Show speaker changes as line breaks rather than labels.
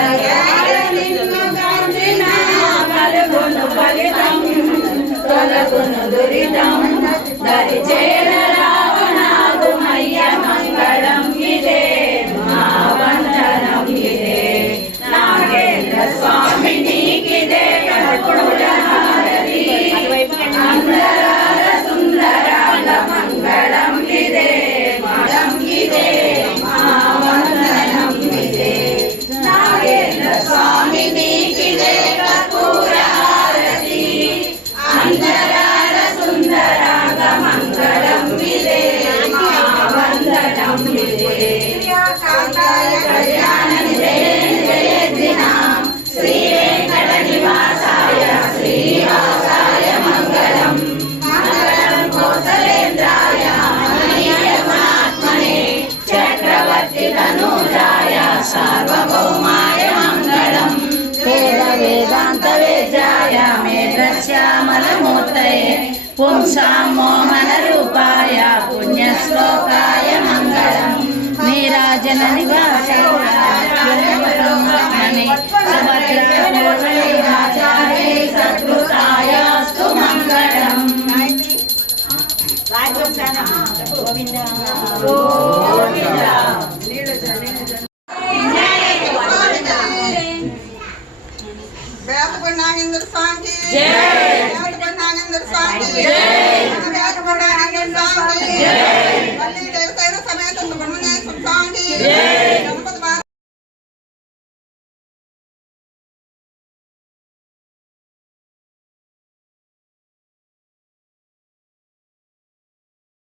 Amen. స్వామి నీకిదే కర్పూర మంగళం కళ్యాణ శ్రీ వెంకట నివాసాయ మంగళం. మంగళం కోసలేంద్రాయ చక్రవర్తి తనూజాయ సార్వభౌమాయ మేఘశ్యామలమూర్తయే పుంసాం మోహన రూపాయ పుణ్యశ్లోకాయ మంగళం నీరాజన నివాసాయ సుభద్రాచార్య సద్భుతాయాస్తు మంగళం
వేపకొండ నాగేంద్ర స్వామికి. వేపకొండ నాగేంద్ర స్వామికి. వేపకొండ నాగేంద్ర స్వామికి. మళ్ళీ